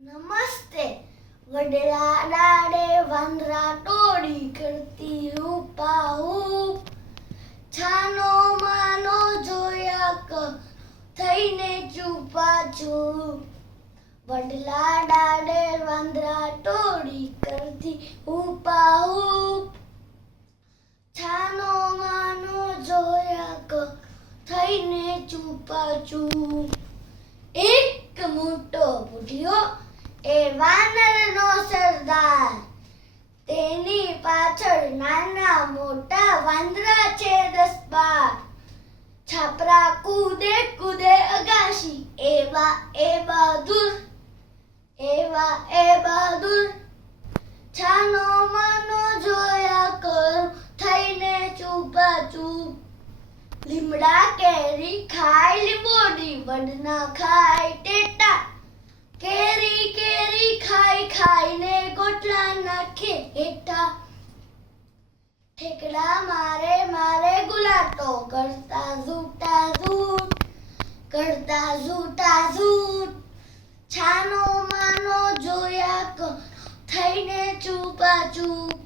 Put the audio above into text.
નમસ્તે. વડલા ડાળે વાંદરા ટોળી કરતી રૂપા છાનો માનો જોયા થઈને ચૂપા છું. વડલા ડાળે વાંદરા ટોળી કરતી હું છાનો માનો જોયા ક, થઈને ચૂપા છું. એ વાનરનો સરદાર. તેની પાછળ નાના મોટા વાંદરા છે દસ બાર. છાપરા કૂદે કૂદે અગાશી. એવા એ બહાદુર, એવા એ બહાદુર. છાનો માનો જોયા કરું, થઈને ચૂપા ચૂપ. લીમડા કેરી ખાય લીંબોડી વડના ખાય ટેટા કરતા ઝૂટા ઝૂટ કરતા ઝૂટા ઝૂટ. છાનો માનો જોયા થઈને ચૂપા ચૂપ.